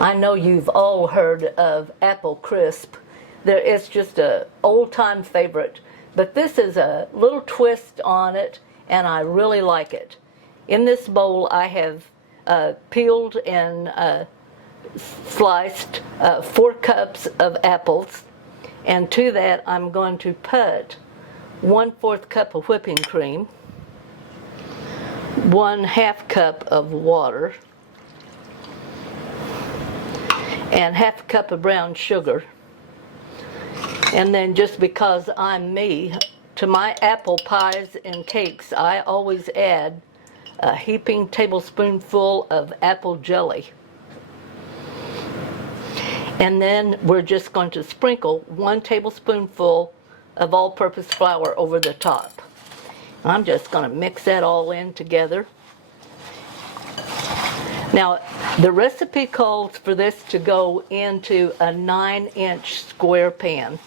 I know you've all heard of apple crisp. It's just a old-time favorite, but this is a little twist on it, and I really like it. In this bowl, I have peeled and sliced 4 cups of apples, and to that I'm going to put 1/4 cup of whipping cream, 1/2 cup of water, and 1/2 cup of brown sugar. And then, just because I'm me, to my apple pies and cakes, I always add a heaping tablespoonful of apple jelly. And then we're just going to sprinkle 1 tablespoonful of all-purpose flour over the top. I'm just going to mix that all in together. Now, the recipe calls for this to go into a 9-inch square pan.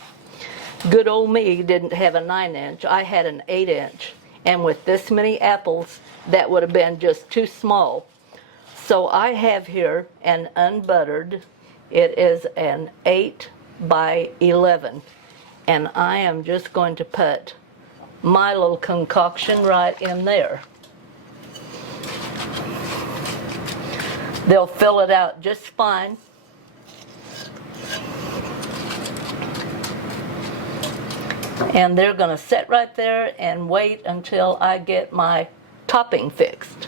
Good old me didn't have a 9-inch, I had an 8-inch. And with this many apples, that would have been just too small. So I have here an unbuttered, it is an 8 by 11. And I am just going to put my little concoction right in there. They'll fill it out just fine. And they're going to sit right there and wait until I get my topping fixed.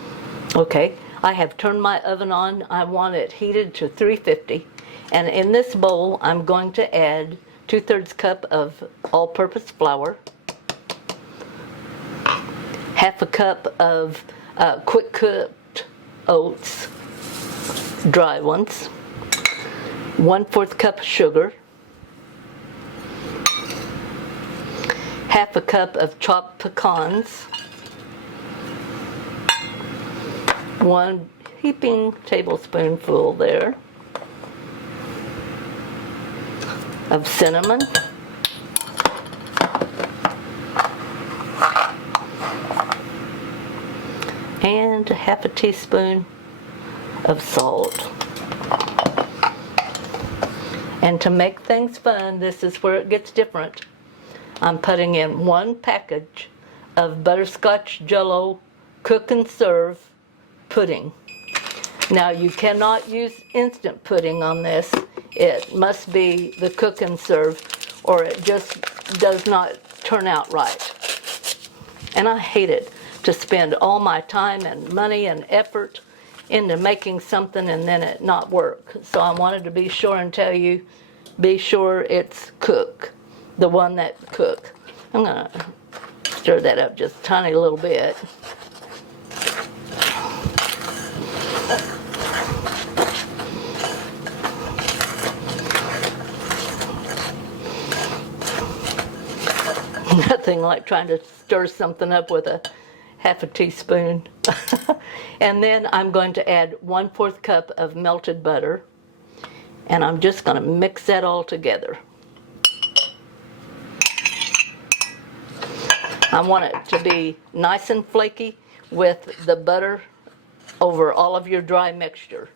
Okay, I have turned my oven on. I want it heated to 350. And in this bowl, I'm going to add 2/3 cup of all-purpose flour, 1/2 cup of quick-cooked oats, dry ones, 1/4 cup of sugar, 1/2 cup of chopped pecans, 1 heaping tablespoonful there of cinnamon, and 1/2 teaspoon of salt. And to make things fun, this is where it gets different. I'm putting in 1 package of butterscotch Jello cook and serve pudding. Now, you cannot use instant pudding on this. It must be the cook and serve, or it just does not turn out right. And I hate it to spend all my time and money and effort into making something and then it not work. So I wanted to be sure and tell you, be sure it's cook, the one that cook. I'm gonna stir that up just a tiny little bit. Nothing like trying to stir something up with a 1/2 teaspoon. And then I'm going to add 1/4 cup of melted butter, and I'm just going to mix that all together. I want it to be nice and flaky with the butter over all of your dry mixture.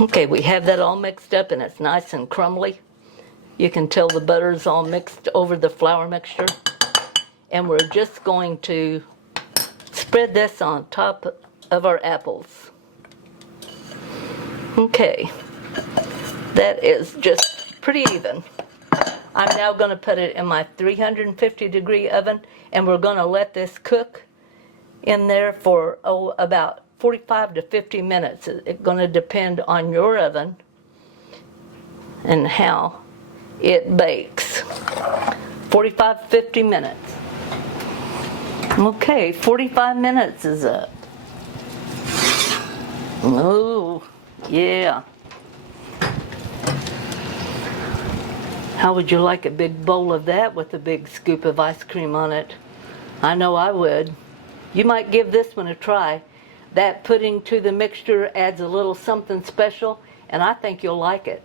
Okay, we have that all mixed up and it's nice and crumbly. You can tell the butter's all mixed over the flour mixture. And we're just going to spread this on top of our apples. Okay, that is just pretty even. I'm now going to put it in my 350-degree oven, and we're going to let this cook in there for about 45 to 50 minutes. It's going to depend on your oven and how it bakes. 45, 50 minutes. Okay, 45 minutes is up. Oh, yeah. How would you like a big bowl of that with a big scoop of ice cream on it? I know I would. You might give this one a try. That pudding to the mixture adds a little something special, and I think you'll like it.